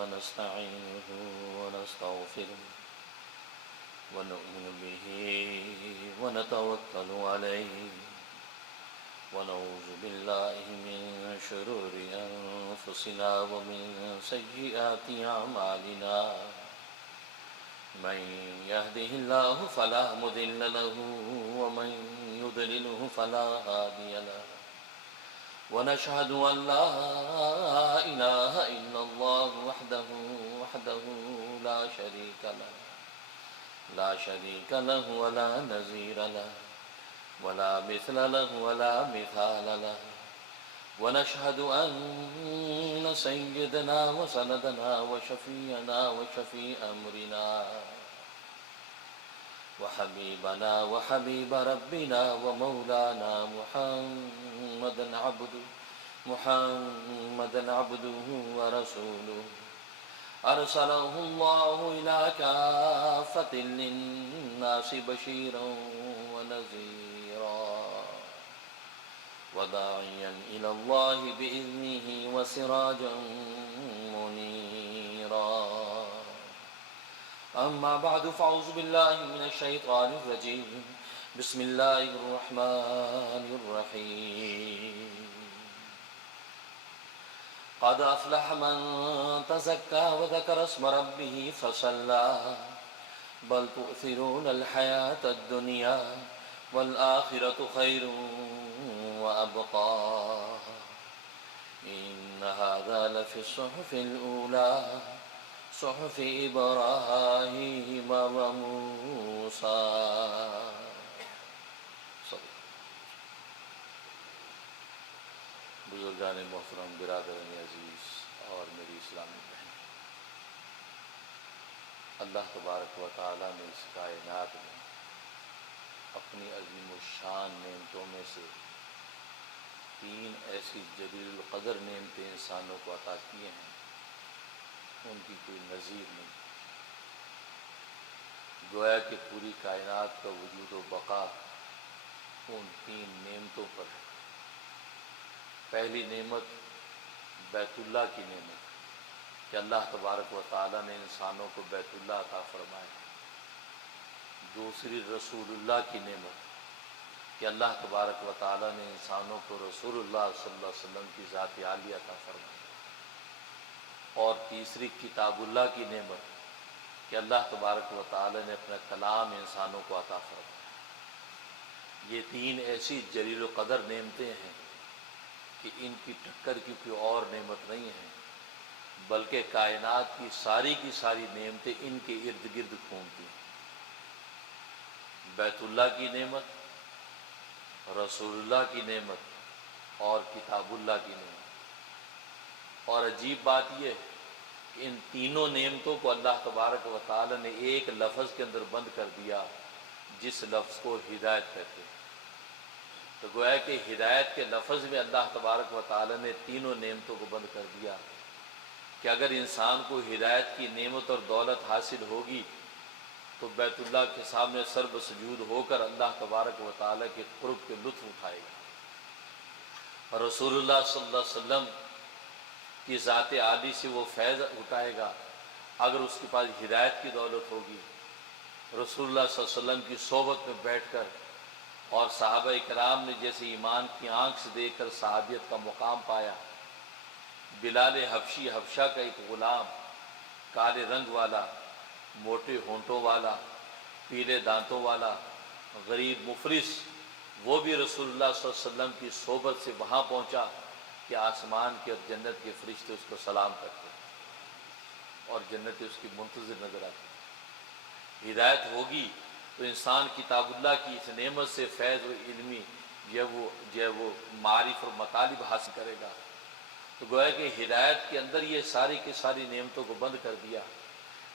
ونستعينه ونستغفره ونؤمن به ونتوكل عليه ونعوذ بالله من شرور أنفسنا ومن سيئات أعمالنا من يهده الله فلا مضل له ومن يضلله فلا هادي له ونشهد أن لا إله إلا الله وحده لا شريك له ولا نظير له ولا مثل له ولا مثال له ونشهد أن سيدنا وسندنا وشفيعنا وشفيع أمرنا وحبيبنا وحبيب ربنا ومولانا محمدا عبده ورسوله أرسله الله إلى كافة للناس بشيرا ونذيرا وداعيا إلى الله بإذنه وسراجا منيرا أما بعد فأعوذ بالله من الشيطان الرجيم بسم الله الرحمن الرحيم قد أفلح من تزكى وذكر اسم ربه فصلى بل تؤثرون الحياة الدنيا والآخرة خير وأبقى إن هذا لفي الصحف الأولى صحف إبراهيم وموسى. بزرگان محترم، برادران عزیز اور میری اسلامی بہن، اللہ تبارک و تعالیٰ نے اس کائنات میں اپنی عظیم الشان نعمتوں میں سے 3 ایسی جلیل القدر نعمتیں انسانوں کو عطا کیے ہیں، ان کی کوئی نظیر نہیں. گویا کہ پوری کائنات کا وجود و بقا ان 3 نعمتوں پر ہے. پہلی نعمت بیت اللہ کی نعمت کہ اللہ تبارک و تعالیٰ نے انسانوں کو بیت اللہ عطا فرمایا. دوسری رسول اللہ کی نعمت کہ اللہ تبارک و تعالیٰ نے انسانوں کو رسول اللہ صلی اللہ علیہ وسلم کی ذات عالیہ عطا فرمائی. اور تیسری کتاب اللہ کی نعمت کہ اللہ تبارک و تعالیٰ نے اپنا کلام انسانوں کو عطا فرمایا. یہ 3 ایسی جلیل و قدر نعمتیں ہیں کہ ان کی ٹکر کی کوئی اور نعمت نہیں ہے، بلکہ کائنات کی ساری نعمتیں ان کے ارد گرد گھومتی ہیں. بیت اللہ کی نعمت، رسول اللہ کی نعمت اور کتاب اللہ کی نعمت. اور عجیب بات یہ ہے کہ ان تینوں نعمتوں کو اللہ تبارک و تعالی نے ایک لفظ کے اندر بند کر دیا، جس لفظ کو ہدایت کہتے ہیں. تو گویا کہ ہدایت کے لفظ میں اللہ تبارک و تعالی نے تینوں نعمتوں کو بند کر دیا کہ اگر انسان کو ہدایت کی نعمت اور دولت حاصل ہوگی تو بیت اللہ کے سامنے سر بسجود ہو کر اللہ تبارک و تعالی کے قرب کے لطف اٹھائے گا. اور رسول اللہ صلی اللہ علیہ وسلم کی ذات عالی سے وہ فیض اٹھائے گا اگر اس کے پاس ہدایت کی دولت ہوگی. رسول اللہ صلی اللہ علیہ وسلم کی صحبت میں بیٹھ کر اور صحابہ کرام نے جیسے ایمان کی آنکھ سے دیکھ کر صحابیت کا مقام پایا. بلال حبشی، حبشہ کا ایک غلام، کالے رنگ والا، موٹے ہونٹوں والا، پیلے دانتوں والا، غریب مفلس، وہ بھی رسول اللہ صلی اللہ علیہ وسلم کی صحبت سے وہاں پہنچا کہ آسمان کے اور جنت کے فرشتے اس کو سلام کرتے اور جنت اس کی منتظر نظر آتی. ہدایت ہوگی تو انسان کتاب اللہ کی اس نعمت سے فیض و علمی وہ معرف اور مطالب حاصل کرے گا. تو گویا کہ ہدایت کے اندر یہ ساری کی ساری نعمتوں کو بند کر دیا.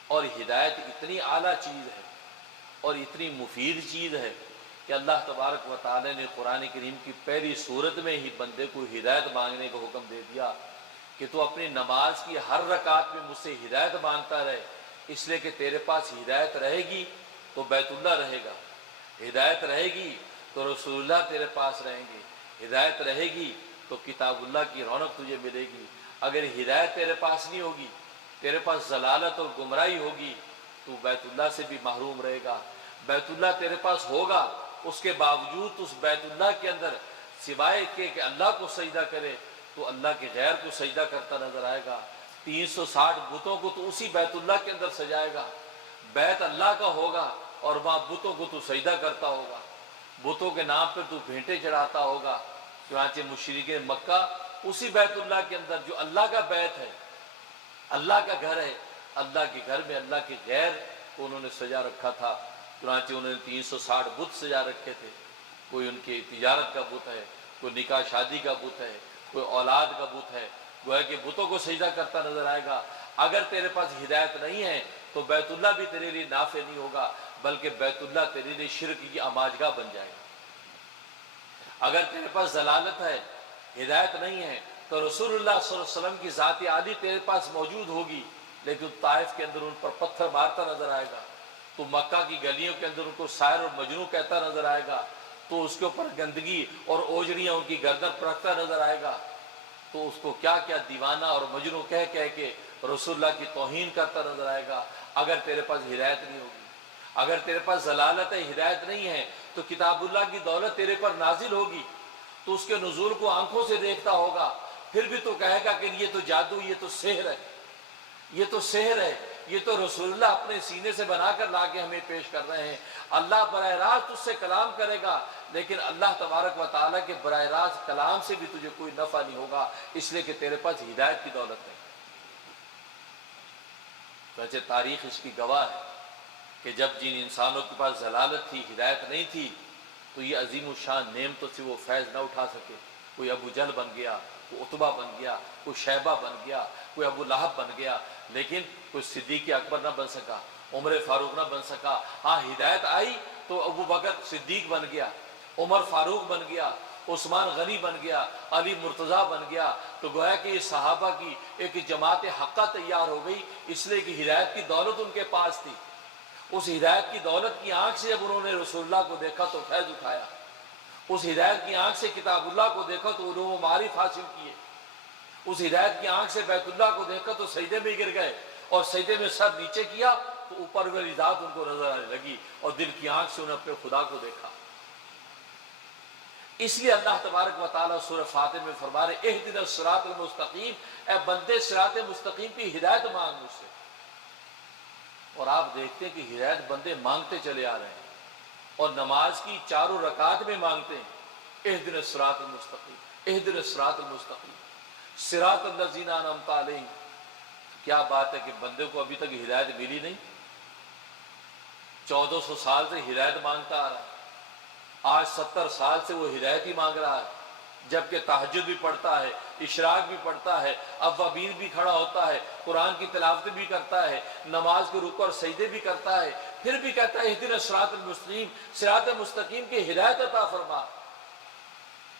اور ہدایت اتنی اعلیٰ چیز ہے اور اتنی مفید چیز ہے کہ اللہ تبارک و تعالی نے قرآن کریم کی پہلی صورت میں ہی بندے کو ہدایت مانگنے کا حکم دے دیا کہ تو اپنی نماز کی ہر رکعت میں مجھ سے ہدایت مانگتا رہے، اس لیے کہ تیرے پاس ہدایت رہے گی تو بیت اللہ رہے گا، ہدایت رہے گی تو رسول اللہ تیرے پاس رہیں گے، ہدایت رہے گی تو کتاب اللہ کی رونق تجھے ملے گی. اگر ہدایت تیرے پاس نہیں ہوگی، تیرے پاس ضلالت اور گمراہی ہوگی تو بیت اللہ سے بھی محروم رہے گا۔ بیت اللہ تیرے پاس ہوگا، اس کے باوجود اس بیت اللہ کے اندر سوائے کہ اللہ کو سجدہ کرے تو اللہ کے غیر کو سجدہ کرتا نظر آئے گا۔ 360 بتوں کو تو اسی بیت اللہ کے اندر سجائے گا۔ بیت اللہ کا ہوگا اور وہاں بتوں کو تو سجدہ کرتا ہوگا، بتوں کے نام پر تو بھینٹیں چڑھاتا ہوگا۔ چنانچہ مشرکین مکہ اسی بیت اللہ کے اندر جو اللہ کا بیت ہے، اللہ کا گھر ہے، اللہ کے گھر میں اللہ کے غیر کو انہوں نے سجا رکھا تھا۔ چنانچہ انہوں نے 360 بت سجا رکھے تھے۔ کوئی ان کی تجارت کا بت ہے، کوئی نکاح شادی کا بت ہے، کوئی اولاد کا بت ہے، گویا کہ بتوں کو سجدہ کرتا نظر آئے گا۔ اگر تیرے پاس ہدایت نہیں ہے تو بیت اللہ بھی تیرے لیے نافع نہیں ہوگا، بلکہ بیت اللہ تیرے لیے شرک کی آماجگاہ بن جائے گا۔ اگر تیرے پاس ضلالت ہے، ہدایت نہیں ہے، تو رسول اللہ صلی اللہ علیہ وسلم کی ذات عالی تیرے پاس موجود ہوگی، لیکن طائف کے اندر ان پر پتھر مارتا نظر آئے گا، تو مکہ کی گلیوں کے اندر ان کو ساحر اور مجنون کہتا نظر آئے گا، تو اس کے اوپر گندگی اور اوجڑیاں ان کی گردن پر رکھتا نظر آئے گا، تو اس کو کیا کیا دیوانہ اور مجنون کہہ کے رسول اللہ کی توہین کرتا نظر آئے گا۔ اگر تیرے پاس ہدایت نہیں ہوگی، اگر تیرے پاس ضلالت ہے، ہدایت نہیں ہے، تو کتاب اللہ کی دولت تیرے پر نازل ہوگی تو اس کے نزول کو آنکھوں سے دیکھتا ہوگا، پھر بھی تو کہے گا کہ یہ تو جادو، یہ تو سحر ہے، یہ تو سحر ہے، یہ تو رسول اللہ اپنے سینے سے بنا کر لا کے ہمیں پیش کر رہے ہیں۔ اللہ براہ راست اس سے کلام کرے گا، لیکن اللہ تبارک و تعالیٰ کے براہ راست کلام سے بھی تجھے کوئی نفع نہیں ہوگا، اس لیے کہ تیرے پاس ہدایت کی دولت نہیں۔ ویسے تاریخ اس کی گواہ ہے کہ جب جن انسانوں کے پاس ضلالت تھی، ہدایت نہیں تھی، تو یہ عظیم الشان نعمتوں سے وہ فیض نہ اٹھا سکے۔ کوئی ابو جہل بن گیا، کوئی عتبہ بن گیا، کوئی شیبہ بن گیا، کوئی ابو لہب بن گیا، لیکن کوئی صدیق اکبر نہ بن سکا، عمر فاروق نہ بن سکا۔ ہاں ہدایت آئی تو ابو بکر صدیق بن گیا، عمر فاروق بن گیا، عثمان غنی بن گیا، علی مرتضیٰ بن گیا۔ تو گویا کہ یہ صحابہ کی ایک جماعت حقہ تیار ہو گئی، اس لیے کہ ہدایت کی دولت ان کے پاس تھی۔ اس ہدایت کی دولت کی آنکھ سے جب انہوں نے رسول اللہ کو دیکھا تو فیض اٹھایا، اس ہدایت کی آنکھ سے کتاب اللہ کو دیکھا تو علوم و معارف حاصل کیے، اس ہدایت کی آنکھ سے بیت اللہ کو دیکھا تو سجدے میں گر گئے، اور سجدے میں سر نیچے کیا تو اوپر والی ذات ان کو نظر آنے لگی، اور دل کی آنکھ سے انہیں اپنے خدا کو دیکھا۔ اس لیے اللہ تبارک و تعالیٰ سورہ فاتر میں فرما رہے اہدنا الصراط المستقیم، اے بندے صراط مستقیم کی ہدایت مانگ مجھ سے۔ اور آپ دیکھتے ہیں کہ ہدایت بندے مانگتے چلے آ رہے ہیں، اور نماز کی چاروں رکعات میں مانگتے ہیں اہدنا الصراط المستقیم، اہدنا الصراط المستقیم، صراط الذین انعمت علیہم۔ کیا بات ہے کہ بندے کو ابھی تک ہدایت ملی نہیں، 1400 سال سے ہدایت مانگتا آ رہا ہے، آج 70 سال سے وہ ہدایت ہی مانگ رہا ہے، جبکہ تہجد بھی پڑھتا ہے، اشراق بھی پڑھتا ہے، اوابین بھی کھڑا ہوتا ہے، قرآن کی تلاوت بھی کرتا ہے، نماز کے رکوع اور سجدے بھی کرتا ہے، پھر بھی کہتا ہے اہدنا الصراط المستقیم، صراط مستقیم کی ہدایت عطا فرما۔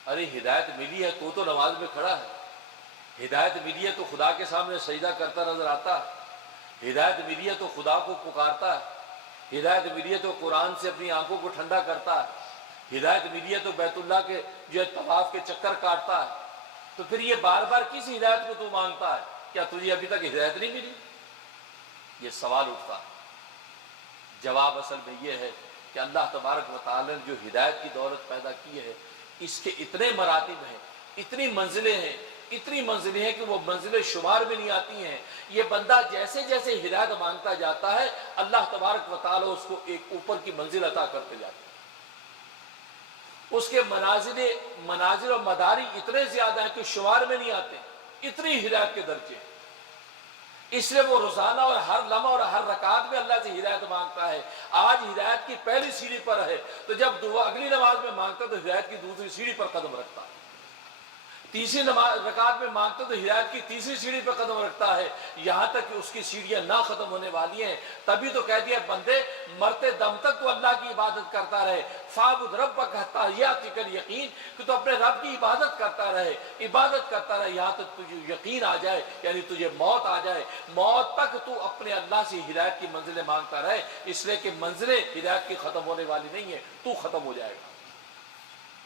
ارے ہدایت ملی ہے تو نماز میں کھڑا ہے، ہدایت ملی ہے تو خدا کے سامنے سجدہ کرتا نظر آتا ہے، ہدایت ملی ہے تو خدا کو پکارتا ہے، ہدایت ملی ہے تو قرآن سے اپنی آنکھوں کو ٹھنڈا کرتا ہے، ہدایت ملی ہے تو بیت اللہ کے جو ہے طواف کے چکر کاٹتا ہے۔ تو پھر یہ بار بار کس ہدایت کو تو مانگتا ہے؟ کیا تجھے ابھی تک ہدایت نہیں ملی؟ یہ سوال اٹھتا ہے۔ جواب اصل میں یہ ہے کہ اللہ تبارک و تعالی نے جو ہدایت کی دولت پیدا کی ہے، اس کے اتنے مراتب ہیں، اتنی منزلیں ہیں، اتنی منزلیں ہیں کہ وہ منزلیں شمار میں نہیں آتی ہیں۔ یہ بندہ جیسے جیسے ہدایت مانگتا جاتا ہے، اللہ تبارک و تعالی اس کو ایک اوپر کی منزل عطا کرتے جاتے ہیں۔ اس کے منازل و مداری اتنے زیادہ ہیں کہ شمار میں نہیں آتے، اتنی ہدایت کے درجے ہیں۔ اس لیے وہ روزانہ اور ہر لمحہ اور ہر رکعت میں اللہ سے ہدایت مانگتا ہے۔ آج ہدایت کی پہلی سیڑھی پر ہے تو جب دعا اگلی نماز میں مانگتا ہے تو ہدایت کی دوسری سیڑھی پر قدم رکھتا ہے، تیسری رکعت میں مانگتا تو ہدایت کی تیسری سیڑھی پر قدم رکھتا ہے، یہاں تک کہ اس کی سیڑھیاں نہ ختم ہونے والی ہیں۔ تبھی تو کہہ دیا بندے مرتے دم تک تو اللہ کی عبادت کرتا رہے، فاعبد ربک حتی یاتیک الیقین، کہ تو اپنے رب کی عبادت کرتا رہے، عبادت کرتا رہے یہاں تک تجھے یقین آ جائے، یعنی تجھے موت آ جائے۔ موت تک تو اپنے اللہ سے ہدایت کی منزلیں مانگتا رہے، اس لیے کہ منزلیں ہدایت کی ختم ہونے والی نہیں ہیں، تو ختم ہو جائے گا۔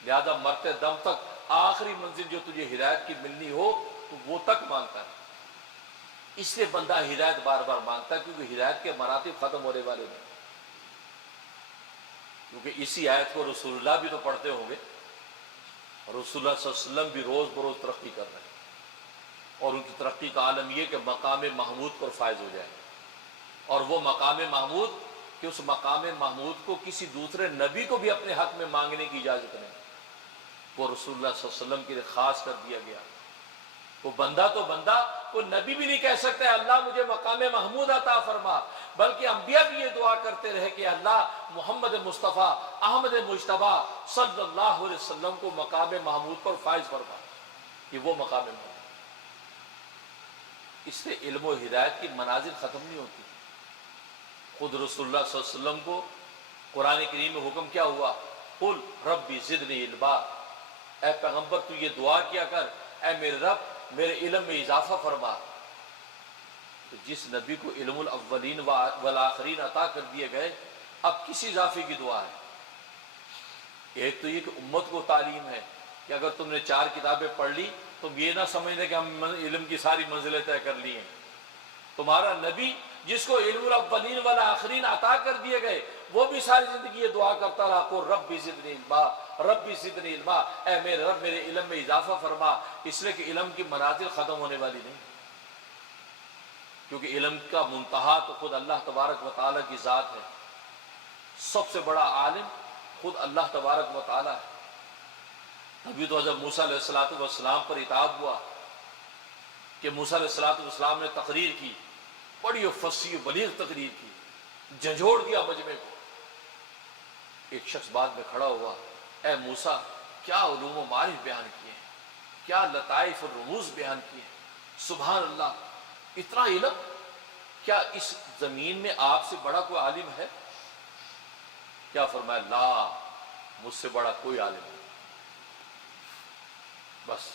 لہذا مرتے دم تک آخری منزل جو تجھے ہدایت کی ملنی ہو تو وہ تک مانگتا ہے۔ اس لیے بندہ ہدایت بار بار مانگتا ہے، کیونکہ ہدایت کے مراتب ختم ہونے والے نہیں. کیونکہ اسی آیت کو رسول اللہ بھی تو پڑھتے ہوں گے، اور رسول اللہ صلی اللہ علیہ وسلم بھی روز بروز ترقی کر رہے ہیں، اور ان کی ترقی کا عالم یہ کہ مقام محمود پر فائز ہو جائے. اور وہ مقام محمود کہ اس مقام محمود کو کسی دوسرے نبی کو بھی اپنے حق میں مانگنے کی اجازت نہیں، وہ رسول اللہ صلی اللہ علیہ وسلم کے لیے خاص کر دیا گیا. وہ بندہ تو بندہ، وہ نبی بھی نہیں کہہ سکتا ہے اللہ مجھے مقام محمود عطا فرما، بلکہ انبیاء بھی یہ دعا کرتے رہے کہ اللہ محمد مصطفیٰ احمد مجتبیٰ صلی اللہ علیہ وسلم کو مقام محمود پر فائز فرما. یہ وہ مقام محمود. اس سے علم و ہدایت کی منازل ختم نہیں ہوتی. خود رسول اللہ صلی اللہ علیہ وسلم کو قرآن کریم میں حکم کیا ہوا؟ قل ربی زدنی علما، اے پیغمبر تو یہ دعا کیا کر، اے میرے رب میرے علم میں اضافہ فرما. تو جس نبی کو علم الاولین والآخرین عطا کر دیے گئے، اب کس اضافے کی دعا ہے؟ ایک تو یہ کہ امت کو تعلیم ہے کہ اگر تم نے 4 کتابیں پڑھ لی تم یہ نہ سمجھنے کہ ہم علم کی ساری منزلیں طے کر لی ہیں. تمہارا نبی جس کو علم الاولین والآخرین عطا کر دیے گئے، وہ بھی ساری زندگی یہ دعا کرتا رہا کو ربی زدنی علما، ربی زدنی علما، اے میرے رب میرے علم میں اضافہ فرما. اس لیے کہ علم کی منازل ختم ہونے والی نہیں، کیونکہ علم کا منتہا تو خود اللہ تبارک و تعالیٰ کی ذات ہے. سب سے بڑا عالم خود اللہ تبارک و تعالیٰ ہے. ابھی تو حضرت موسیٰ علیہ السلام پر اطاعت ہوا کہ موسیٰ علیہ السلام نے تقریر کی، بڑی فصیح و بلیغ تقریر کی، جھنجھوڑ دیا مجمع کو. ایک شخص بعد میں کھڑا ہوا، اے موسیٰ کیا علوم و معارف بیان کیے ہیں، کیا لطائف اور رموز بیان کیے ہیں، سبحان اللہ، اتنا علم، کیا اس زمین میں آپ سے بڑا کوئی عالم ہے؟ کیا فرمایا؟ لا، مجھ سے بڑا کوئی عالم نہیں. بس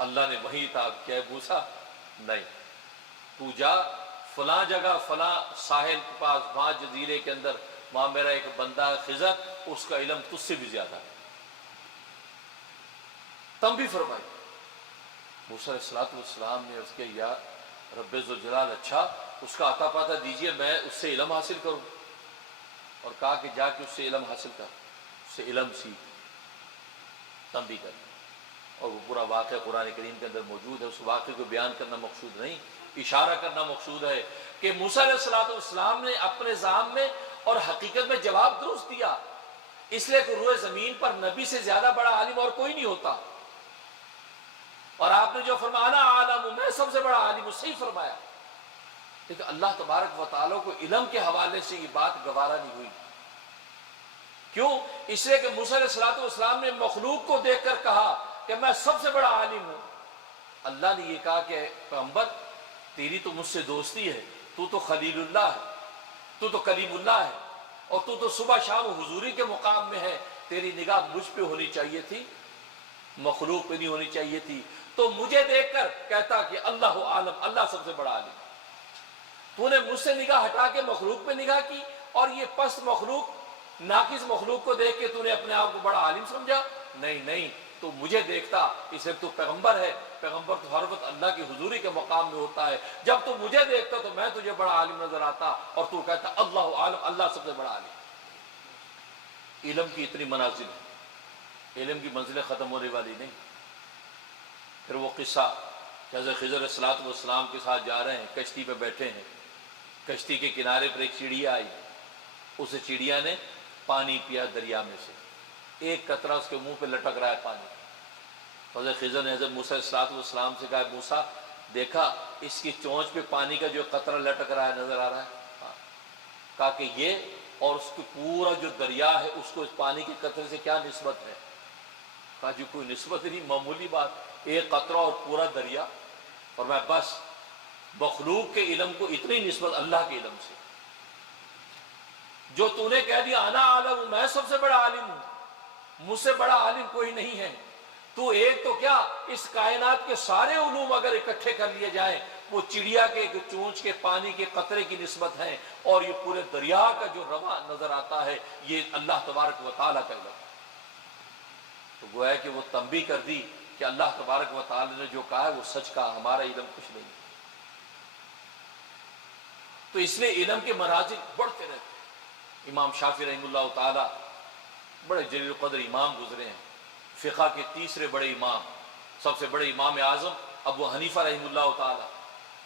اللہ نے وہی تھا کہ اے موسیٰ نہیں، تو جا فلاں جگہ فلاں ساحل کے پاس، وہاں جزیرے کے اندر، وہاں میرا ایک بندہ خضر، اس کا علم تجھ سے بھی زیادہ ہے. تم بھی فرمائی. موسیٰ علیہ السلام نے اس کے یا رب ذوالجلال، اچھا اس کا عطا پاتا دیجئے، میں اس سے علم حاصل کروں. اور کہا کہ جا کے اس سے علم حاصل کر، اس سے علم سیکھ، تم بھی کر. اور وہ پورا واقعہ قرآن کریم کے اندر موجود ہے. اس واقعے کو بیان کرنا مقصود نہیں، اشارہ کرنا مقصود ہے کہ موسیٰ علیہ السلام نے اپنے ذہن میں اور حقیقت میں جواب درست دیا. اس لیے کہ روئے زمین پر نبی سے زیادہ بڑا عالم اور کوئی نہیں ہوتا. اور آپ نے جو فرمایا انا عالم، میں سب سے بڑا عالم ہوں، صحیح فرمایا. لیکن اللہ تبارک و تعالیٰ کو علم کے حوالے سے یہ بات گوارا نہیں ہوئی. کیوں؟ اس لیے کہ موسیٰ علیہ السلام نے مخلوق کو دیکھ کر کہا کہ میں سب سے بڑا عالم ہوں. اللہ نے یہ کہا کہ پیغمبر تیری تو مجھ سے دوستی ہے، تو تو خلیل اللہ ہے، تو تو کلیم اللہ ہے، اور تو تو صبح شام حضوری کے مقام میں ہے. تیری نگاہ مجھ پہ ہونی چاہیے تھی، مخلوق پہ نہیں ہونی چاہیے تھی. تو مجھے دیکھ کر کہتا کہ اللہ عالم، اللہ سب سے بڑا عالم. تو نے مجھ سے نگاہ ہٹا کے مخلوق پہ نگاہ کی، اور یہ پست مخلوق، ناقص مخلوق کو دیکھ کے تو نے اپنے آپ کو بڑا عالم سمجھا. نہیں نہیں، تو مجھے دیکھتا. اس لیے تو پیغمبر ہے، پیغمبر تو ہر وقت اللہ کی حضوری کے مقام میں ہوتا ہے. جب تو مجھے دیکھتا تو میں تجھے بڑا عالم نظر آتا، اور تو کہتا اللہ عالم، اللہ سب سے بڑا عالم. علم کی اتنی منازل ہے، علم کی منزلیں ختم ہونے والی نہیں. پھر وہ قصہ کہ حضرت خضر علیہ السلام کے ساتھ جا رہے ہیں، کشتی پہ بیٹھے ہیں، کشتی کے کنارے پر ایک چڑیا آئی. اس چڑیا نے پانی پیا دریا میں سے، ایک قطرہ اس کے منہ پہ لٹک رہا ہے پانی. حضرت خضر نے حضرت موسیٰ علیہ السلام سے کہا موسیٰ دیکھا اس کی چونچ پہ پانی کا جو قطرہ لٹک رہا ہے نظر آ رہا ہے؟ کہا کہ یہ اور اس کی پورا جو دریا ہے اس کو اس پانی کے قطرے سے کیا نسبت ہے؟ کہا جی کوئی نسبت نہیں، معمولی بات، ایک قطرہ اور پورا دریا. اور میں بس مخلوق کے علم کو اتنی نسبت اللہ کے علم سے. جو تو نے کہہ دیا انا عالم، میں سب سے بڑا عالم ہوں، مجھ سے بڑا عالم کوئی نہیں ہے. تو ایک تو کیا اس کائنات کے سارے علوم اگر اکٹھے کر لیے جائیں وہ چڑیا کے چونچ کے پانی کے قطرے کی نسبت ہیں، اور یہ پورے دریا کا جو رواں نظر آتا ہے یہ اللہ تبارک و تعالیٰ کا علم. تو گویا کہ وہ تنبیہ کر دی کہ اللہ تبارک و تعالیٰ نے جو کہا ہے وہ سچ کہا، ہمارا علم کچھ نہیں. تو اس لیے علم کے منازل بڑھتے رہتے ہیں۔ امام شافعی رحمہ اللہ تعالی بڑے جلیل القدر امام گزرے ہیں، فقہ کے تیسرے بڑے امام، سب سے بڑے امام اعظم ابو حنیفہ رحمہ اللہ تعالی،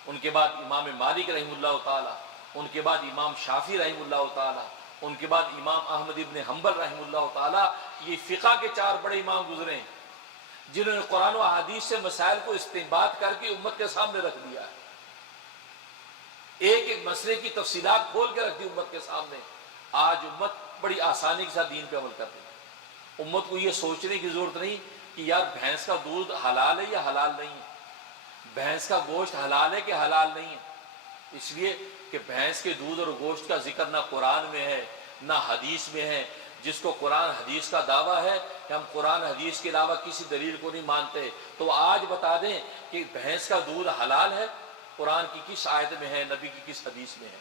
ان کے بعد امام مالک رحمہ اللہ تعالی، ان کے بعد امام شافعی رحمہ اللہ تعالی، ان کے بعد امام احمد ابن حنبل رحمہ اللہ تعالی۔ یہ فقہ کے چار بڑے امام گزرے ہیں جنہوں نے قرآن و حدیث سے مسائل کو استنباط کر کے امت کے سامنے رکھ دیا ہے، ایک ایک مسئلے کی تفصیلات کھول کے رکھ دی امت کے سامنے۔ آج امت بڑی آسانی کے ساتھ دین پہ عمل کرتی ہے۔ امت کو یہ سوچنے کی ضرورت نہیں کہ یار بھینس کا دودھ حلال ہے یا حلال نہیں ہے، بھینس کا گوشت حلال ہے کہ حلال نہیں ہے، اس لیے کہ بھینس کے دودھ اور گوشت کا ذکر نہ قرآن میں ہے نہ حدیث میں ہے۔ جس کو قرآن حدیث کا دعویٰ ہے کہ ہم قرآن حدیث کے علاوہ کسی دلیل کو نہیں مانتے، تو آج بتا دیں کہ بھینس کا دودھ حلال ہے، قرآن کی کس آیت میں ہے، نبی کی کس حدیث میں ہے؟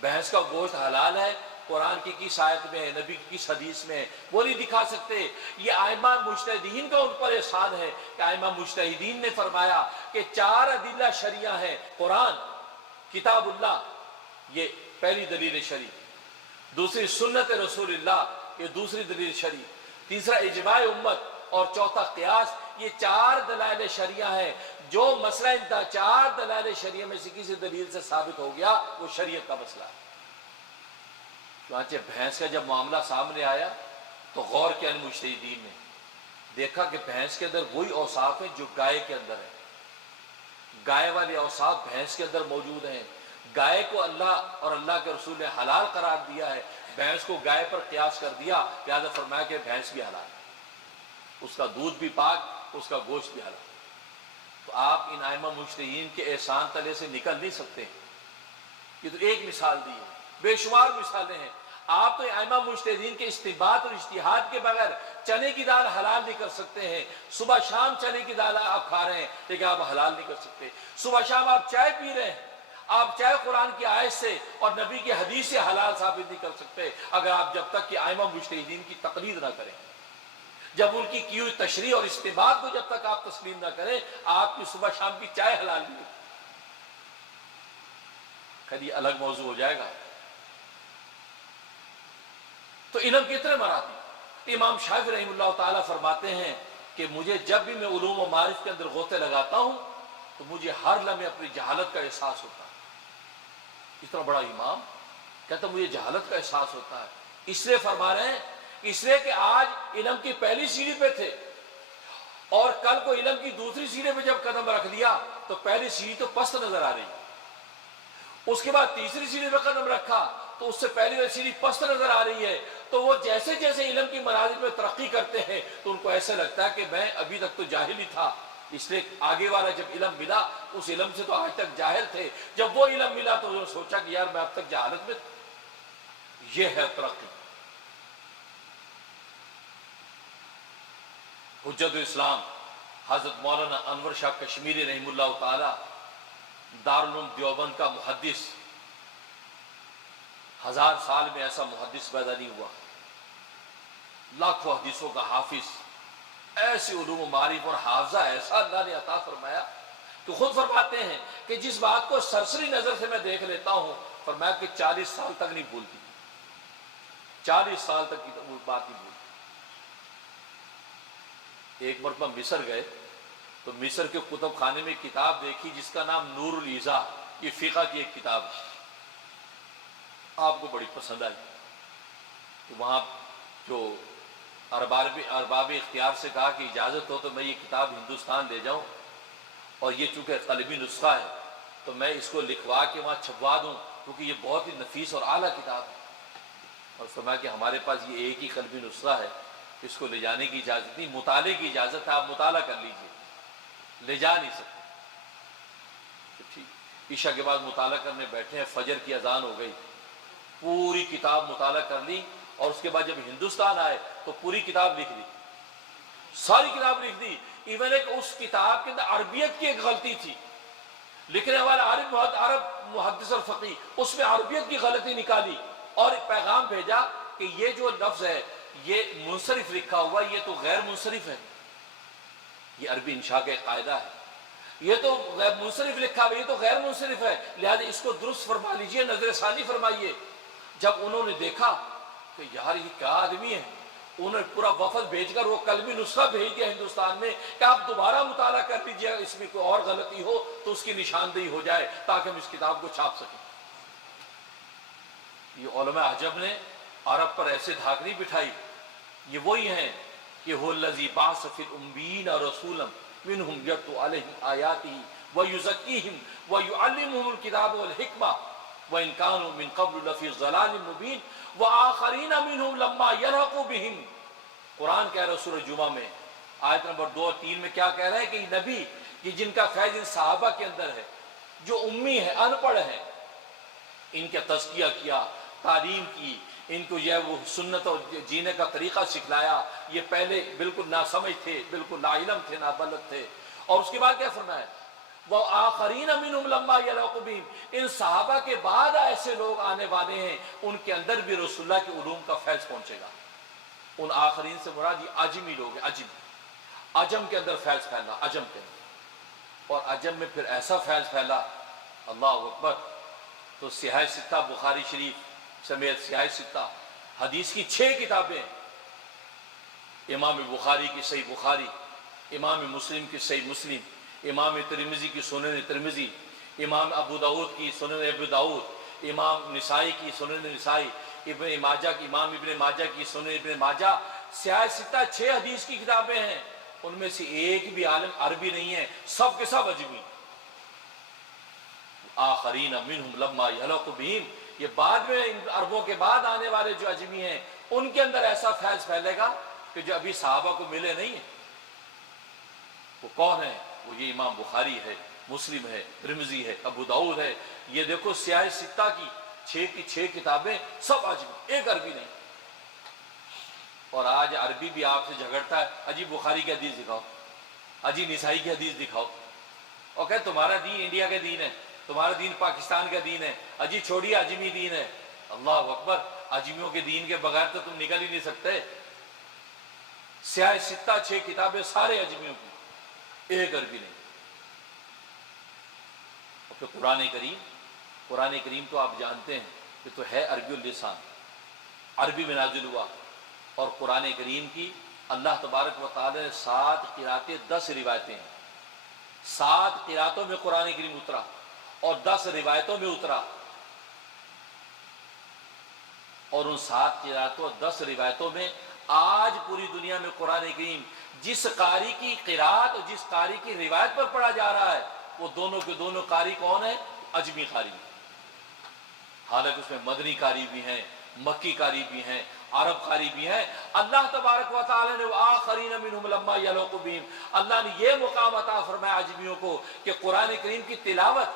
بھینس کا گوشت حلال ہے، قرآن کی کس آیت میں ہے، نبی کی کس حدیث میں ہے؟ وہ نہیں دکھا سکتے۔ یہ ائمہ مجتہدین کا ان پر احسان ہے کہ ائمہ مجتہدین نے فرمایا کہ چار ادلہ شرعیہ ہیں، قرآن، کتاب اللہ، یہ پہلی دلیل شرعی، دوسری سنت رسول اللہ، یہ دوسری دلیل شرعی، تیسرا اجماع امت، اور چوتھا قیاس۔ یہ چار دلائل شرعیہ ہیں۔ جو مسئلہ ان چار دلائل شرعیہ میں سے کسی دلیل سے ثابت ہو گیا وہ شریعت کا مسئلہ ہے۔ چنانچہ بھینس کا جب معاملہ سامنے آیا تو غور کیا مجتہدین نے، دیکھا کہ بھینس کے اندر وہی اوصاف ہیں جو گائے کے اندر ہیں، گائے والے اوصاف بھینس کے اندر موجود ہیں۔ گائے کو اللہ اور اللہ کے رسول نے حلال قرار دیا ہے، بھینس کو گائے پر قیاس کر دیا، لہٰذا فرمایا کہ بھینس بھی حلال ہے، اس کا دودھ بھی پاک، اس کا گوشت بھی حلال۔ تو آپ ان ائمہ مجتہدین کے احسان تلے سے نکل نہیں سکتے۔ یہ تو ایک مثال دی ہے، بے شمار مثالیں ہیں۔ آپ تو ائمہ مجتہدین کے استنباط اور اجتہاد کے بغیر چنے کی دال حلال نہیں کر سکتے ہیں۔ صبح شام چنے کی دال آپ کھا رہے ہیں لیکن آپ حلال نہیں کر سکتے۔ صبح شام آپ چائے پی رہے ہیں، آپ چائے قرآن کی آیت سے اور نبی کی حدیث سے حلال ثابت نہیں کر سکتے اگر آپ جب تک کہ ائمہ مجتہدین کی تقلید نہ کریں، جب ان کی ہوئی تشریح اور استنباط کو جب تک آپ تسلیم نہ کریں، آپ کی صبح شام کی چائے حلال نہیں ہوتی۔ خیر یہ الگ موضوع ہو جائے گا۔ تو علم کے اتنے مراتب، امام شافعی رحمہ اللہ تعالیٰ فرماتے ہیں کہ مجھے جب بھی میں علوم و معارف کے اندر غوطے لگاتا ہوں تو مجھے ہر لمحے اپنی جہالت کا احساس ہوتا ہے۔ اتنا بڑا امام کہتا مجھے جہالت کا احساس ہوتا ہے، اس لیے فرما رہے ہیں اس لیے کہ آج علم کی پہلی سیڑھی پہ تھے اور کل کو علم کی دوسری سیڑھی پہ جب قدم رکھ لیا تو پہلی سیڑھی تو پست نظر آ رہی ہے، اس کے بعد تیسری سیڑھی پہ قدم رکھا تو اس سے پہلی سیڑھی پست نظر آ رہی ہے۔ تو وہ جیسے جیسے علم کی منازل میں ترقی کرتے ہیں تو ان کو ایسا لگتا ہے کہ میں ابھی تک تو جاہل ہی تھا، اس لیے آگے والا جب علم ملا اس علم سے تو آج تک جاہل تھے، جب وہ علم ملا تو انہوں نے سوچا کہ یار میں اب تک جہالت میں تھا۔ یہ ہے ترقی۔ حجت الاسلام حضرت مولانا انور شاہ کشمیری رحمہ اللہ تعالی دارالعلوم دیوبند کا محدث، 1000 سال میں ایسا محدث پیدا نہیں ہوا، لاکھوں حدیثوں کا حافظ، ایسی علوم و معارف اور حافظہ ایسا اللہ نے عطا فرمایا کہ خود فرماتے ہیں کہ جس بات کو سرسری نظر سے میں دیکھ لیتا ہوں، فرمایا کہ 40 سال تک نہیں بھولتی، 40 سال تک کی وہ بات نہیں بھولتی۔ ایک مرتبہ مصر گئے تو مصر کے کتب خانے میں کتاب دیکھی جس کا نام نور الایضاح، یہ فقہ کی ایک کتاب ہے، آپ کو بڑی پسند آئی۔ تو وہاں جو ارباب اختیار سے کہا کہ اجازت ہو تو میں یہ کتاب ہندوستان لے جاؤں، اور یہ چونکہ قلمی نسخہ ہے تو میں اس کو لکھوا کے وہاں چھپوا دوں کیونکہ یہ بہت ہی نفیس اور اعلیٰ کتاب ہے۔ اور فرمایا کہ ہمارے پاس یہ ایک ہی قلمی نسخہ ہے، اس کو لے جانے کی اجازت نہیں، مطالعے کی اجازت ہے، آپ مطالعہ کر لیجئے، لے جا نہیں سکتے۔ تو ٹھیک، عشاء کے بعد مطالعہ کرنے بیٹھے ہیں، فجر کی اذان ہو گئی، پوری کتاب مطالعہ کر لی، اور اس کے بعد جب ہندوستان آئے تو پوری کتاب لکھ دی، ساری کتاب لکھ دی۔ ایون ایک اس کتاب کے اندر عربیت کی ایک غلطی تھی، لکھنے والا عرب محدث اور فقیہ، اس میں عربیت کی غلطی نکالی اور پیغام بھیجا کہ یہ جو لفظ ہے یہ منصرف لکھا ہوا، یہ تو غیر منصرف ہے۔ یہ عربی انشاء کا ایک قاعدہ ہے، یہ تو غیر منصرف لکھا ہے، یہ تو غیر منصرف ہے، لہذا اس کو درست فرما لیجئے، نظر ثانی فرمائیے۔ جب انہوں نے دیکھا کہ یار یہ کیا آدمی ہے، انہوں نے پورا وفد بھیج کر وہ قلمی نسخہ بھیج دیا ہندوستان میں کہ آپ دوبارہ مطالعہ کر لیجیے، اس میں کوئی اور غلطی ہو تو اس کی نشاندہی ہو جائے تاکہ ہم اس کتاب کو چھاپ سکیں۔ یہ علماء عجب نے عرب پر ایسے دھاک نہیں بٹھائی، یہ وہی ہیں کہ هو الذی بعث فی الأمین رسولا منہم یتلو علیہم آیاتہ ویزکیہم ویعلمہم الکتاب والحکمہ وإن كانوا من قبل لفی ضلال مبین وآخرین منہم لما یلحقوا بہم۔ قرآن کہہ رہا ہے سورہ جمعہ میں آیت نمبر 2 اور 3 میں، کیا کہہ رہا ہے کہ نبی کہ جن کا فیض ان صحابہ کے اندر ہے، جو امی ہے، ان پڑھ ہیں، ان کا تزکیہ کیا، تعلیم کی، ان کو یہ وہ سنت اور جینے کا طریقہ سکھلایا۔ یہ پہلے بالکل ناسمجھ تھے، بالکل لا علم تھے، نابلد تھے۔ اور اس کے بعد کیا فرمایا؟ وَآخَرِينَ مِنْهُمْ لَمَّا يَلْحَقُوا بِهِمْ، ان صحابہ کے بعد ایسے لوگ آنے والے ہیں ان کے اندر بھی رسول اللہ کے علوم کا فیض پہنچے گا۔ ان آخرین سے مراد یہ عجمی لوگ ہیں، عجم کے اندر فیض پھیلا، عجم کے اندر، اور عجم میں پھر ایسا فیض پھیلا، اللہ اکبر۔ تو سیاہ ستہ بخاری شریف سمیت سیاہ ستہ حدیث کی 6 کتابیں، امام بخاری کی صحیح بخاری، امام مسلم کی صحیح مسلم، امام ترمذی کی سنن ترمذی، امام ابو داود کی سنن ابو داود، امام نسائی کی سنن نسائی، ابن ماجہ کی امام ابن ماجہ کی سنن ابن ماجہ، سیاہ ستہ 6 حدیث کی کتابیں ہیں، ان میں سے ایک بھی عالم عربی نہیں ہے، سب کے سب عجمی۔ آخرین منہم لما یلحقوا بہم، یہ بعد میں ان عربوں کے بعد آنے والے جو عجمی ہیں ان کے اندر ایسا فیض پھیلے گا کہ جو ابھی صحابہ کو ملے نہیں ہیں۔ وہ کون ہے؟ وہ یہ امام بخاری ہے، مسلم ہے، ترمذی ہے، ابو داؤد ہے۔ یہ دیکھو سیاہ ستہ کی 6 کی 6 کتابیں سب عجمی، ایک عربی نہیں۔ اور آج عربی بھی آپ سے جھگڑتا ہے، اجی بخاری کی حدیث دکھاؤ، اجی نسائی کی حدیث دکھاؤ، اور کہ تمہارا دین انڈیا کا دین ہے، تمہارا دین پاکستان کا دین ہے، اجی چھوڑیے عجمی دین ہے۔ اللہ اکبر، عجمیوں کے دین کے بغیر تو تم نکل ہی نہیں سکتے۔ سیاہ ستہ 6 کتابیں سارے عجمیوں کی، ایک عربی نہیں۔ اور پھر قرآن کریم تو آپ جانتے ہیں کہ تو ہے عربی اللسان، عربی میں نازل ہوا، اور قرآن کریم کی اللہ تبارک و تعالی نے 7 قراتیں 10 روایتیں ہیں، 7 قراتوں میں قرآن کریم اترا اور 10 روایتوں میں اترا، اور ان 7 قراتوں اور 10 روایتوں میں آج پوری دنیا میں قرآن کریم جس قاری کی قرات اور جس قاری کی روایت پر پڑھا جا رہا ہے وہ دونوں کے دونوں قاری کون ہیں؟ عجمی قاری۔ حالانکہ اس میں مدنی قاری بھی ہیں، مکی قاری بھی ہیں، عرب قاری بھی ہیں۔ اللہ تبارک و تعالی نے آخرین منہم لما یلحقوا بہم، اللہ نے یہ مقام عطا فرمایا عجمیوں کو کہ قرآن کریم کی تلاوت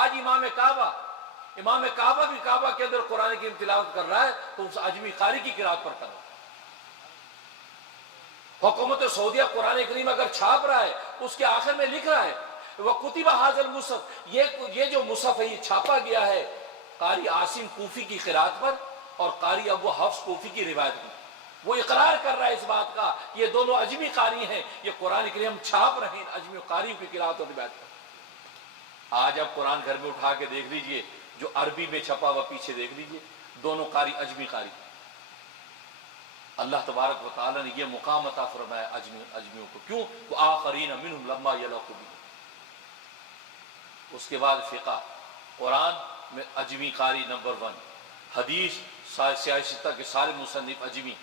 آج امام کعبہ بھی کعبہ کے اندر قرآن کریم تلاوت کر رہا ہے تو اس عجمی قاری کی قرات پر کر رہا ہے۔ حکومت سعودیہ قرآن کریم اگر چھاپ رہا ہے اس کے آخر میں لکھ رہا ہے وَكُتِبَ هَذَا الْمُصْحَفُ، یہ جو مصحف ہے یہ چھاپا گیا ہے قاری عاصم کوفی کی قرات پر اور قاری ابو حفص کوفی کی روایت پر۔ وہ اقرار کر رہا ہے اس بات کا یہ دونوں عجمی قاری ہیں، یہ قرآن کریم چھاپ رہے ہیں عجمی قاری کی قرات اور روایت پر۔ آج آپ قرآن گھر میں اٹھا کے دیکھ لیجئے، جو عربی میں چھپا ہوا پیچھے دیکھ لیجئے، دونوں قاری عجمی قاری۔ اللہ تبارک و تعالی نے یہ مقام عطا فرمایا عجمیوں کو، کیوں؟ وآخرین منہم لما یلحقوا بہم۔ اس کے بعد فقہ، قرآن میں عجمی قاری نمبر 1، حدیث سیاہ ستہ کے سارے مصنف عجمی۔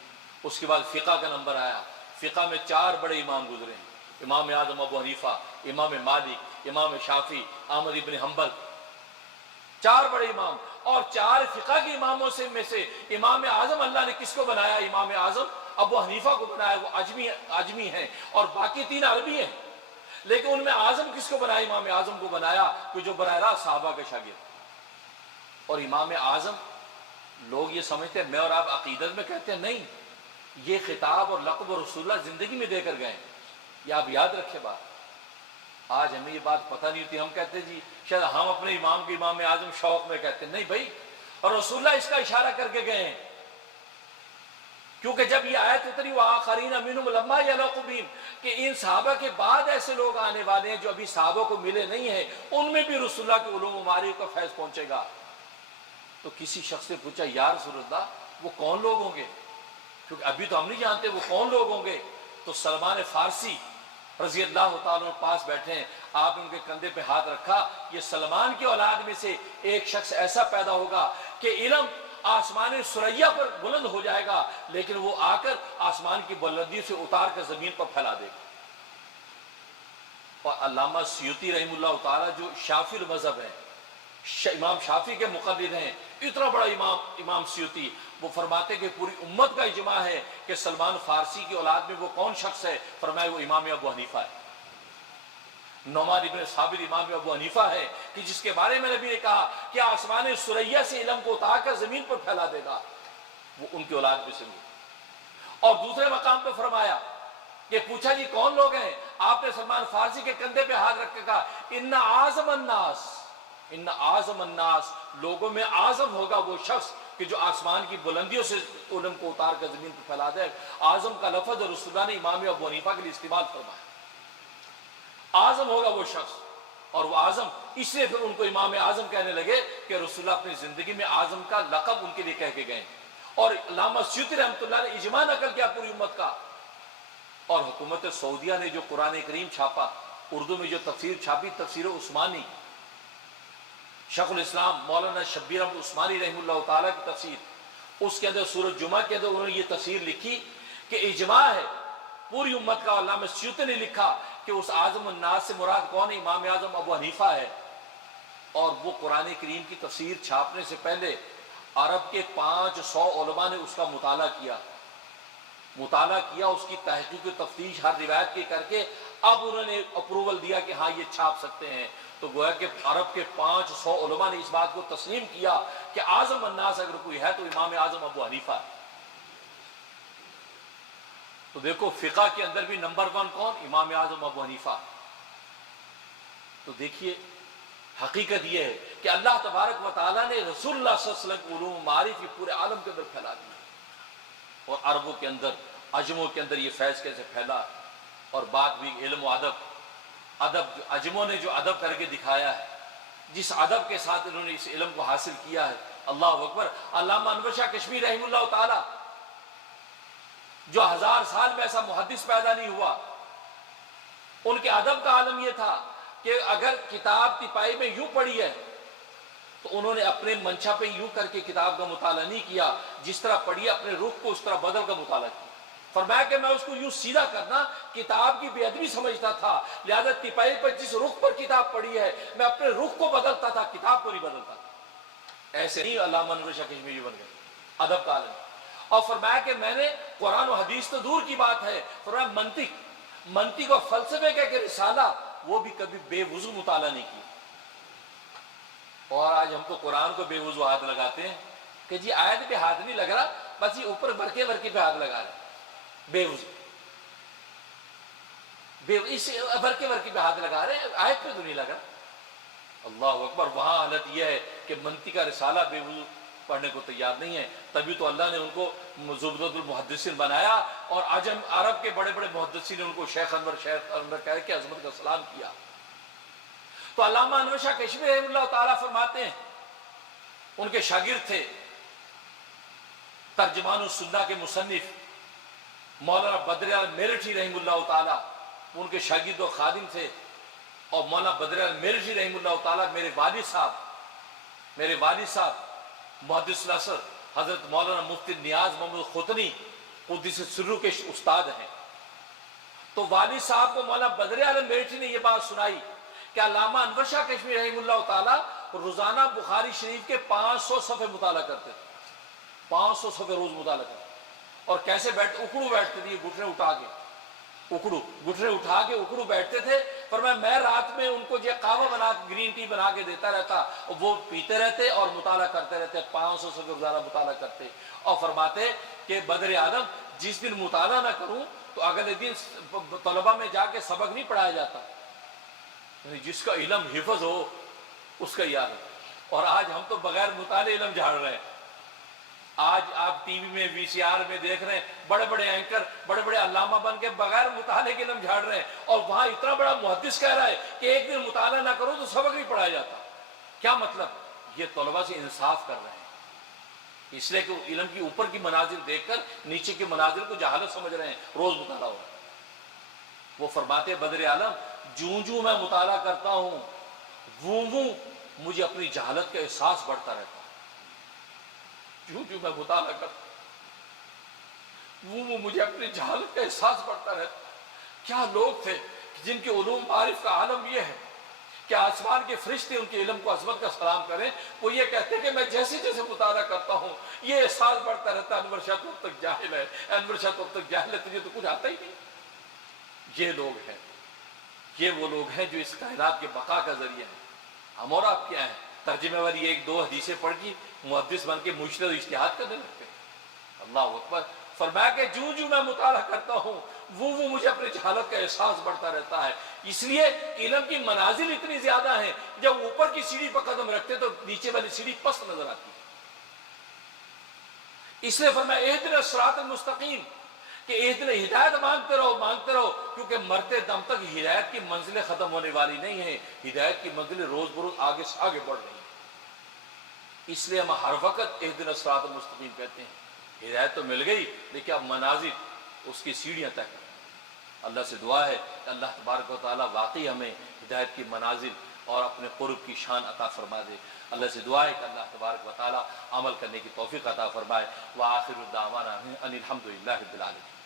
اس کے بعد فقہ کا نمبر آیا، فقہ میں 4 بڑے امام گزرے ہیں، امام اعظم ابو حنیفہ، امام مالک، امام شافعی، احمد ابن حنبل، 4 بڑے امام۔ اور 4 فقہ کے اماموں میں سے امام اعظم اللہ نے کس کو بنایا؟ امام اعظم ابو حنیفہ کو بنایا، وہ عجمی ہیں، اور باقی 3 عربی ہیں، لیکن ان میں اعظم کس کو بنایا؟ امام اعظم کو بنایا کہ جو براہ راست صحابہ کے شاگرد۔ اور امام اعظم لوگ یہ سمجھتے ہیں، میں اور آپ عقیدت میں کہتے ہیں نہیں، یہ خطاب اور لقب رسول اللہ زندگی میں دے کر گئے ہیں، یہ آپ یاد رکھیں بات۔ آج ہمیں یہ بات پتہ نہیں ہوتی، ہم کہتے ہیں جی شاید ہم اپنے امام کی امام اعظم شوق میں کہتے ہیں، نہیں بھائی، اور رسول اللہ اس کا اشارہ کر کے گئے ہیں کیونکہ جب یہ آیت اتری وآخرین منہم لما یلحقوا بہم کہ ان صحابہ کے بعد ایسے لوگ آنے والے ہیں جو ابھی صحابہ کو ملے نہیں ہیں، ان میں بھی رسول اللہ کے علوم و معارف کا فیض پہنچے گا۔ تو کسی شخص نے پوچھا یا رسول اللہ وہ کون لوگ ہوں گے، کیونکہ ابھی تو ہم نہیں جانتے وہ کون لوگ ہوں گے۔ تو سلمان فارسی رضی اللہ تعالیٰ پاس بیٹھے ہیں، آپ نے ان کے کندھے پہ ہاتھ رکھا، یہ سلمان کی اولاد میں سے ایک شخص ایسا پیدا ہوگا کہ علم آسمان ثریا پر بلند ہو جائے گا، لیکن وہ آ کر آسمان کی بلندی سے اتار کر زمین پر پھیلا دے گا۔ اور علامہ سیوطی رحمہ اللہ تعالیٰ جو شافعی المذہب ہیں، امام شافعی کے مقلد ہیں، اتنا بڑا امام سیوطی، وہ فرماتے کہ پوری امت کا اجماع ہے کہ سلمان فارسی کی اولاد میں وہ کون شخص ہے، فرمایا وہ امام ابو حنیفہ ہے، نعمان ابن ثابت امام ابو حنیفہ ہے، کہ جس کے بارے میں نبی نے کہا کہ آسمان ثریا سے علم کو اتار کر زمین پر پھیلا دے گا، وہ ان کی اولاد میں سے بھی۔ اور دوسرے مقام پہ فرمایا کہ پوچھا جی کون لوگ ہیں، آپ نے سلمان فارسی کے کندھے پہ ہاتھ رکھ کے کہا ان اعظم الناس، لوگوں میں اعظم ہوگا وہ شخص کہ جو آسمان کی بلندیوں سے علم کو اتار کر زمین پر پھیلا دے۔ اعظم کا لفظ رسول اللہ نے امام ابو حنیفہ کے لیے استعمال فرمایا، اعظم ہوگا وہ شخص، اور وہ اعظم اس لیے پھر ان کو امام اعظم کہنے لگے کہ رسول اللہ اپنی زندگی میں اعظم کا لقب ان کے لیے کہہ کے گئے۔ اور علامہ سیوطی رحمۃ اللہ نے اجماع نقل کیا پوری امت کا۔ اور حکومت سعودیہ نے جو قرآن کریم چھاپا، اردو میں جو تفسیر چھاپی، تفسیر عثمانی، شیخ الاسلام مولانا شبیر احمد عثمانی رحمہ اللہ تعالیٰ کی تفسیر، اس کے اندر سورۃ جمعہ کے اندر انہوں نے یہ تفسیر لکھی کہ اجماع ہے پوری امت کا۔ علامہ سیوطی نے لکھا کہ اس اعظم الناس سے مراد کون ہے، امام اعظم ابو حنیفہ ہے۔ اور وہ قرآن کریم کی تفسیر چھاپنے سے پہلے عرب کے 500 علماء نے اس کا مطالعہ کیا، اس کی تحقیق و تفتیش ہر روایت کی کر کے اب انہوں نے اپروول دیا کہ ہاں یہ چھاپ سکتے ہیں۔ تو گویا کہ عرب کے 500 علماء نے اس بات کو تسلیم کیا کہ اعظم الناس اگر کوئی ہے تو امام اعظم ابو حنیفہ ہے۔ تو دیکھو فقہ کے اندر بھی نمبر 1 کون، امام اعظم ابو حنیفہ۔ تو دیکھیے حقیقت یہ ہے کہ اللہ تبارک و تعالیٰ نے رسول اللہ صلی اللہ علیہ وسلم علوم و معارف پورے عالم کے اندر پھیلا دیا، اور عربوں کے اندر، عجموں کے اندر یہ فیض کیسے پھیلا۔ اور بات بھی علم و ادب جو عجموں نے جو ادب کر کے دکھایا ہے، جس ادب کے ساتھ انہوں نے اس علم کو حاصل کیا ہے، اللہ اکبر۔ علامہ انور شاہ کشمیری رحمہ اللہ تعالیٰ جو 1000 سال میں ایسا محدث پیدا نہیں ہوا، ان کے ادب کا عالم یہ تھا کہ اگر کتاب تپائی میں یوں پڑھی ہے تو انہوں نے اپنے منشا پہ یوں کر کے کتاب کا مطالعہ نہیں کیا، جس طرح پڑھی اپنے رخ کو اس طرح بدل کا مطالعہ کیا۔ فرمایا کہ میں اس کو یوں سیدھا کرنا کتاب کی بے ادبی سمجھتا تھا، لہذا تپائی پر جس رخ پر کتاب پڑھی ہے میں اپنے رخ کو بدلتا تھا، کتاب کو نہیں بدلتا تھا۔ ایسے نہیں علامہ انور شاہ کشمیری بن گئے، ادب کا عالم۔ اور فرمایا کہ میں نے قرآن و حدیث تو دور کی بات ہے، فرمایا منطق اور فلسفے کا کہ رسالہ وہ بھی کبھی بے وضو مطالعہ نہیں کیا۔ اور آج ہم تو قرآن کو بے وضو ہاتھ لگاتے ہیں کہ جی آیت پہ ہاتھ نہیں لگ رہا، بس یہ اوپر برکے پہ ہاتھ لگا رہے، بے وضو، اس برکے پہ ہاتھ لگا رہے، آیت پہ تو نہیں لگا۔ اللہ اکبر۔ وہاں حالت یہ ہے کہ منطق کا رسالہ بے وضو پڑھنے کو تیار نہیں ہے، تبھی تو اللہ نے ان کو زبدۃ المحدثین بنایا، اور عرب کے بڑے بڑے محدثین نے ان کو شیخ انور کہہ کے عظمت کا سلام کیا۔ تو علامہ انور شاہ کشمیری رحمہ اللہ تعالیٰ فرماتے ہیں، ان کے شاگرد تھے ترجمان السنہ کے مصنف مولانا بدر اعظم میرٹھی رحمہ اللہ تعالیٰ، ان کے شاگرد و خادم تھے۔ اور مولانا بدر اعظم میرٹھی رحمہ اللہ تعالیٰ میرے والد صاحب محدث الاثر حضرت مولانا مفتی نیاز محمد ختنی قدس سرہ کے استاد ہیں۔ تو والد صاحب کو مولانا بدر اعظم میرٹھی نے یہ بات سنائی کہ علامہ انور شاہ کشمیری رحمہ اللہ تعالیٰ روزانہ بخاری شریف کے 500 صفحے مطالعہ کرتے تھے، 500 صفحے روز مطالعہ کرتے، اور کیسے اکڑو بیٹھتے تھے، گھٹنے اٹھا کے اکڑو بیٹھتے تھے۔ پر میں رات میں ان کو یہ قہوہ بنا گرین ٹی بنا کے دیتا رہتا، وہ پیتے رہتے اور مطالعہ کرتے رہتے، 500 صفحے روزانہ مطالعہ کرتے، اور فرماتے کہ بدر اعظم جس دن مطالعہ نہ کروں تو اگلے دن طلبہ میں جا کے سبق نہیں پڑھایا جاتا، جس کا علم حفظ ہو اس کا یاد ہے۔ اور آج ہم تو بغیر مطالعے علم جھاڑ رہے ہیں، آج آپ ٹی وی میں وی سی آر میں دیکھ رہے ہیں بڑے بڑے اینکر بڑے بڑے علامہ بن کے بغیر مطالعے کے علم جھاڑ رہے ہیں، اور وہاں اتنا بڑا محدث کہہ رہا ہے کہ ایک دن مطالعہ نہ کرو تو سبق نہیں پڑھایا جاتا۔ کیا مطلب؟ یہ طلباء سے انصاف کر رہے ہیں، اس لیے کہ علم کی اوپر کی منازل دیکھ کر نیچے کی منازل کو جہالت سمجھ رہے ہیں، روز مطالعہ ہو رہا ہے۔ وہ فرماتے بدر عالم جوں جوں میں مطالعہ کرتا ہوں ووں مجھے اپنی جہالت کا احساس بڑھتا رہتا ہے، جوں جوں میں مطالعہ کرتا وہ مجھے اپنی جہالت کا احساس بڑھتا رہتا۔ کیا لوگ تھے جن کے علوم معارف کا عالم یہ ہے کہ آسمان کے فرشتے ان کے علم کو عظمت کا سلام کریں، وہ یہ کہتے ہیں کہ میں جیسے جیسے مطالعہ کرتا ہوں یہ احساس بڑھتا رہتا ہے انور شاہ تو اب تک جاہل ہے، انور شاہ تو اب تک جاہل ہے، تجھے تو کچھ آتا ہی نہیں۔ یہ لوگ ہیں، یہ وہ لوگ ہیں جو اس کائنات کے بقا کا ذریعہ ہیں۔ ہم اور آپ کیا ہیں؟ ترجمے والی ایک دو حدیثیں پڑھ کے محدث بن کے مجتہد اجتہاد کرنے لگتے ہیں۔ اللہ اکبر۔ فرمایا کہ جوں جوں میں مطالعہ کرتا ہوں وہ مجھے اپنی جہالت کا احساس بڑھتا رہتا ہے۔ اس لیے علم کی منازل اتنی زیادہ ہیں، جب اوپر کی سیڑھی پر قدم رکھتے تو نیچے والی سیڑھی پست نظر آتی ہے۔ اس لیے فرمایا اہدنا الصراط المستقیم، کہ اہدنا ہدایت مانگتے رہو، کیونکہ مرتے دم تک ہدایت کی منزلیں ختم ہونے والی نہیں ہیں، ہدایت کی منزلیں روز بروز آگے سے آگے بڑھ رہی ہیں۔ اس لیے ہم ہر وقت اہدنا الصراط المستقیم کہتے ہیں۔ ہدایت تو مل گئی لیکن اب منازل اس کی سیڑھیاں طے کریں۔ اللہ سے دعا ہے کہ اللہ تبارک و تعالیٰ واقعی ہمیں ہدایت کی منازل اور اپنے قرب کی شان عطا فرما دے۔ اللہ سے دعا ہے کہ اللہ تبارک و تعالیٰ عمل کرنے کی توفیق عطا فرمائے۔ وآخر دعوانا ان الحمد للہ رب العالمین۔